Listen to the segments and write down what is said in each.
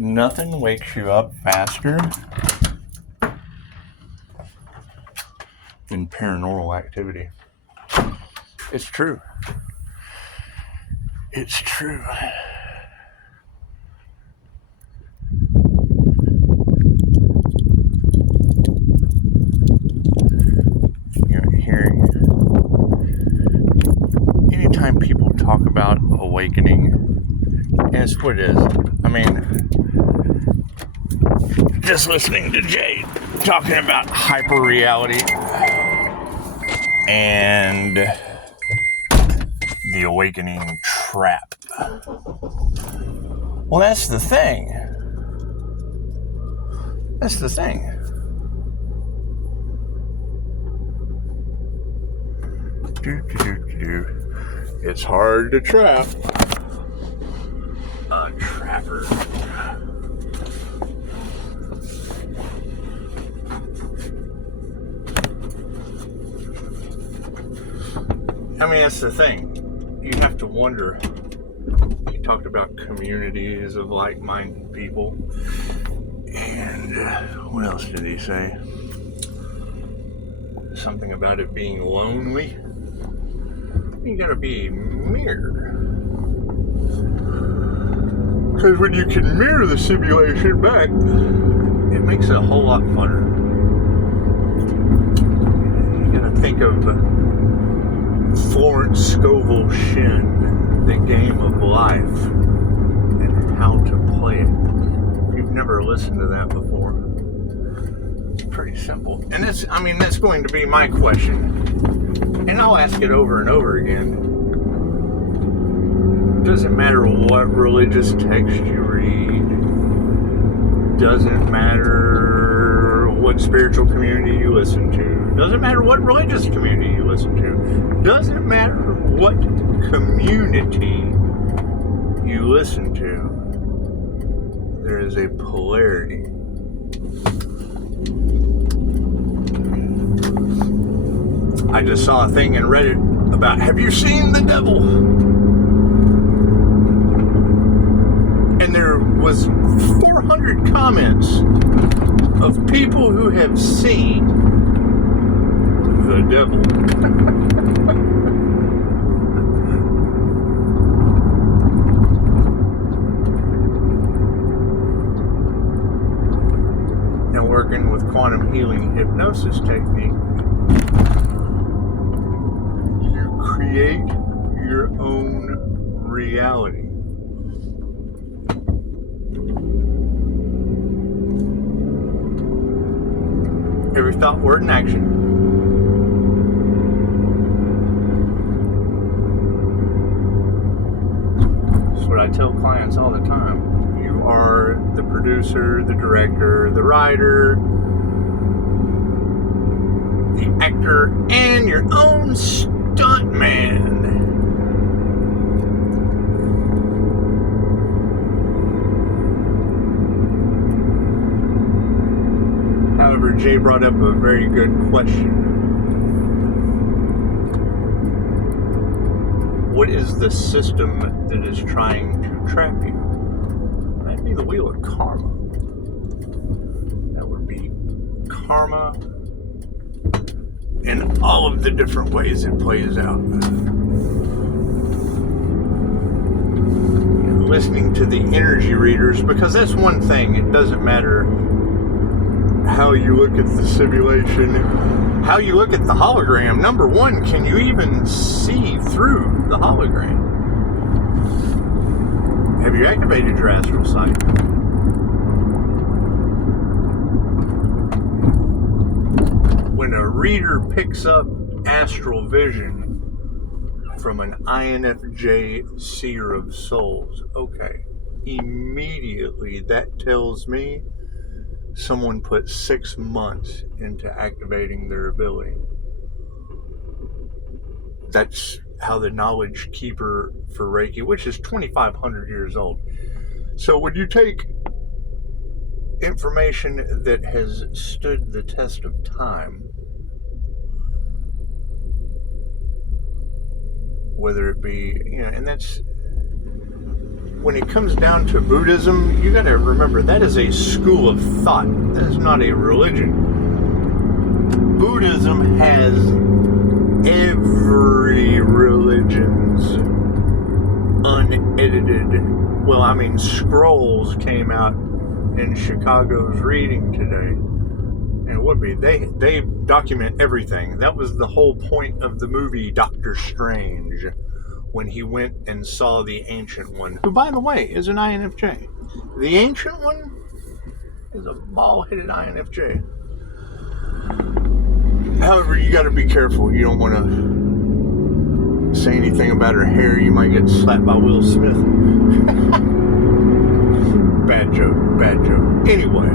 Nothing wakes you up faster than paranormal activity. It's true. It's true. Hearing anytime people talk about awakening, and it's what it is. I mean, just listening to Jay talking about hyper reality and the awakening trap. Well, that's the thing. It's hard to trap a trapper. I mean, that's the thing. You have to wonder. He talked about communities of like-minded people. And what else did he say? Something about it being lonely. You gotta be mirrored. Because when you can mirror the simulation back, it makes it a whole lot funner. You gotta think of Florence Scovel Shin, The Game of Life, and how to play it. If you've never listened to that before, it's pretty simple. And that's going to be my question. And I'll ask it over and over again. Doesn't matter what religious text you read. Doesn't matter what spiritual community you listen to. Doesn't matter what religious community you listen to. Doesn't matter what community you listen to. There is a polarity. I just saw a thing in Reddit about, have you seen the devil? And there was 400 comments of people who have seen the devil. Now, working with quantum healing hypnosis technique, you create your own reality. Every thought, word, and action that's what I tell clients all the time. You are the producer, the director, the writer, the actor, and your own stuntman. However, Jay brought up a very good question. What is the system that is trying to trap you? That'd be the wheel of karma. That would be karma in all of the different ways it plays out. Listening to the energy readers, because that's one thing. It doesn't matter how you look at the simulation, how you look at the hologram. Number one, can you even see through the hologram? Have you activated your astral sight? When a reader picks up astral vision from an INFJ seer of souls, okay, immediately that tells me someone put 6 months into activating their ability. That's how the knowledge keeper for Reiki, which is 2,500 years old. So when you take information that has stood the test of time, whether it be, and that's when it comes down to Buddhism, you got to remember that is a school of thought. That is not a religion. Buddhism has every religion's unedited, scrolls came out in Chicago's reading today. And it would be. They document everything. That was the whole point of the movie Doctor Strange, when he went and saw the Ancient One, who, by the way, is an INFJ. The Ancient One is a bald-headed INFJ. However, you got to be careful. You don't want to say anything about her hair. You might get slapped by Will Smith. Bad joke. Anyway.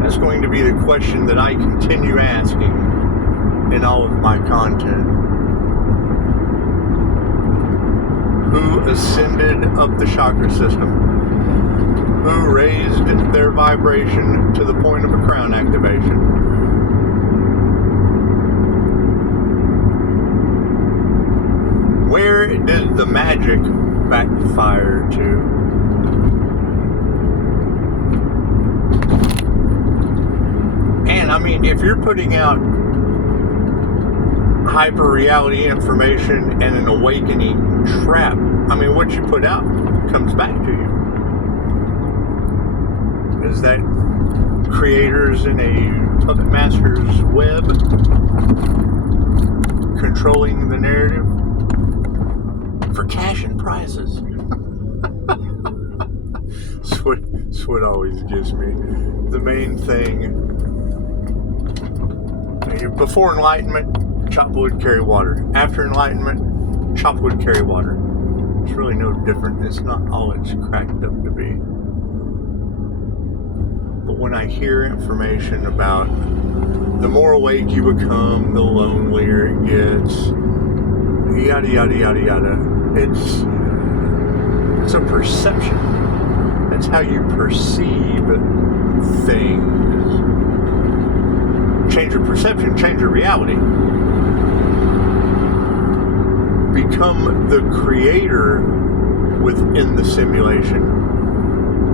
That's going to be the question that I continue asking in all of my content. Who ascended up the chakra system? Who raised their vibration to the point of a crown activation? Where did the magic backfire to? And if you're putting out hyper reality information and an awakening trap, what you put out comes back to you. Is that creators in a puppet master's web controlling the narrative for cash and prizes? That's what always gives me the main thing. Before Enlightenment, chop wood, carry water. After Enlightenment, chop wood, carry water. It's really no different. It's not all it's cracked up to be. But when I hear information about the more awake you become, the lonelier it gets, yada, yada, yada, yada, it's a perception. That's how you perceive things. Change your perception, change your reality. Become the creator within the simulation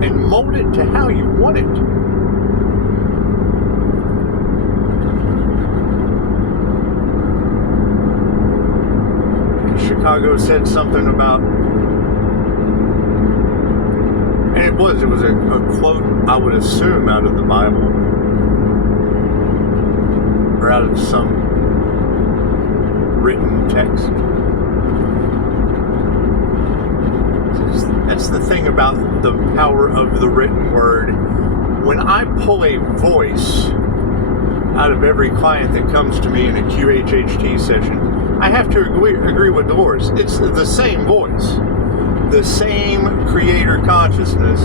and mold it to how you want it. Chicago said something about, and it was a quote, I would assume, out of the Bible, or out of some written text. That's the thing about the power of the written word. When I pull a voice out of every client that comes to me in a QHHT session, I have to agree with Dolores. It's the same voice, the same creator consciousness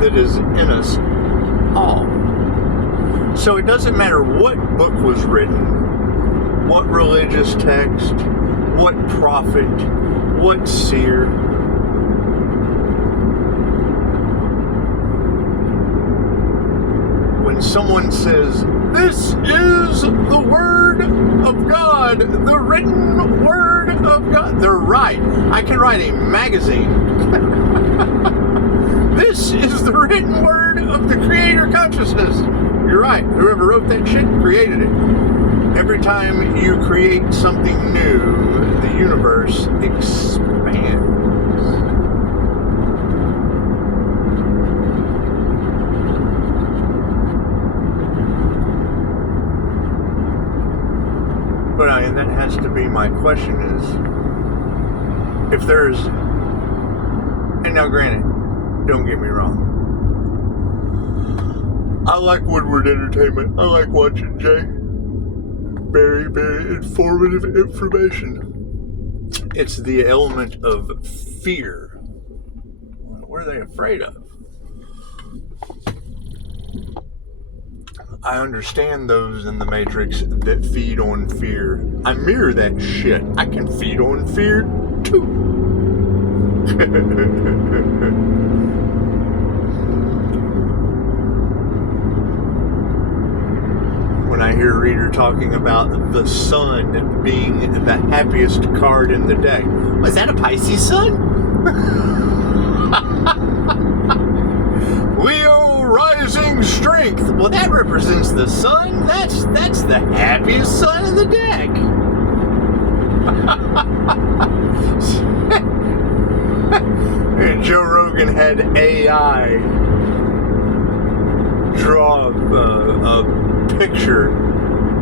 that is in us all. So it doesn't matter what book was written, what religious text, what prophet, what seer. When someone says, this is the Word of God, the written Word of God, they're right. I can write a magazine. This is the written Word of the Creator Consciousness. You're right. Whoever wrote that shit created it. Every time you create something new, the universe expands. But and that has to be my question is, if there's, and now granted, don't get me wrong, I like Woodward Entertainment. I like watching Jay. Very, very informative information. It's the element of fear. What are they afraid of? I understand those in the Matrix that feed on fear. I mirror that shit. I can feed on fear too. hear a reader talking about the sun being the happiest card in the deck. Was that a Pisces sun? Leo rising strength. Well, that represents the sun. That's the happiest sun in the deck. And Joe Rogan had AI draw a picture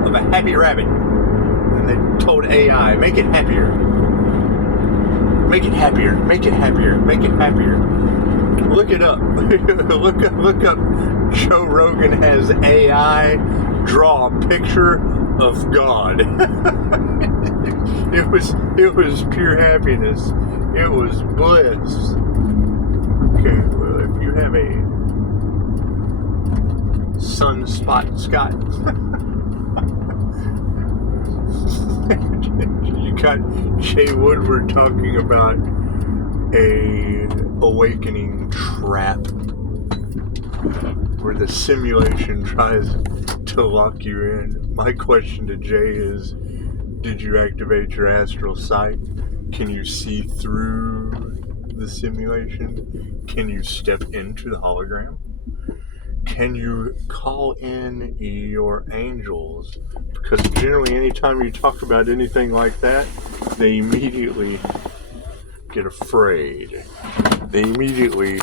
of a happy rabbit, and they told AI, make it happier, make it happier, make it happier, make it happier. Look it up. look up Joe Rogan has AI draw a picture of God. It was pure happiness. It was bliss. Okay, well, if you have a sunspot Scott, you got Jay Woodward talking about a awakening trap where the simulation tries to lock you in. My question to Jay is, did you activate your astral sight? Can you see through the simulation? Can you step into the hologram? Can you call in your angels? Because generally anytime you talk about anything like that, they immediately get afraid. They immediately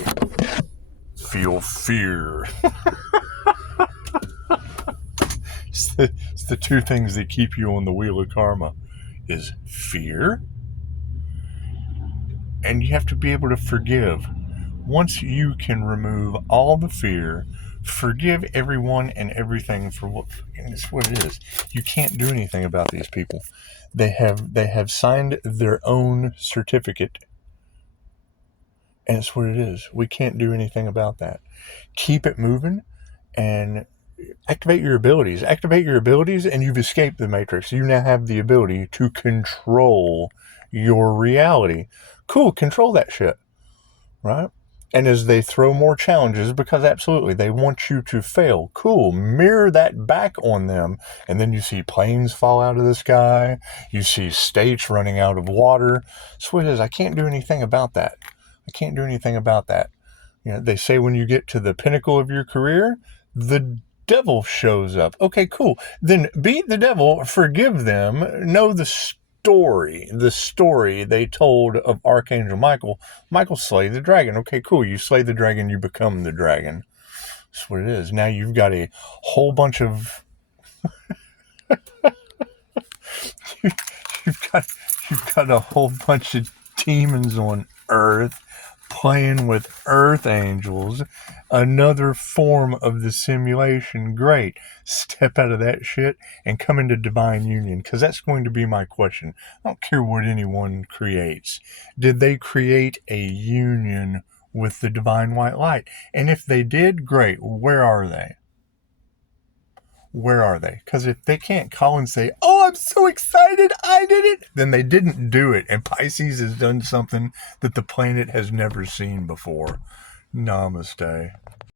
feel fear. It's the two things that keep you on the wheel of karma is fear, and you have to be able to forgive. Once you can remove all the fear, forgive everyone and everything for what it is. You can't do anything about these people. They have signed their own certificate, and it's what it is. We can't do anything about that. Keep it moving and activate your abilities. Activate your abilities, and you've escaped the matrix. You now have the ability to control your reality. Cool, control that shit, right? And as they throw more challenges, because absolutely they want you to fail, cool, mirror that back on them, and then you see planes fall out of the sky, you see states running out of water. So it is, I can't do anything about that. I can't do anything about that. You know, they say when you get to the pinnacle of your career, the devil shows up. Okay, cool. Then beat the devil, forgive them, know the story they told of Archangel Michael. Michael slayed the dragon. Okay, cool. You slay the dragon, you become the dragon. That's what it is. Now you've got a whole bunch of you've got a whole bunch of demons on Earth playing with earth angels, another form of the simulation. Great. Step out of that shit and come into divine union, because that's going to be my question. I don't care what anyone creates. Did they create a union with the divine white light? And if they did, great. Where are they? Where are they? Because if they can't call and say, oh, I'm so excited, I did it, then they didn't do it. And Pisces has done something that the planet has never seen before. Namaste.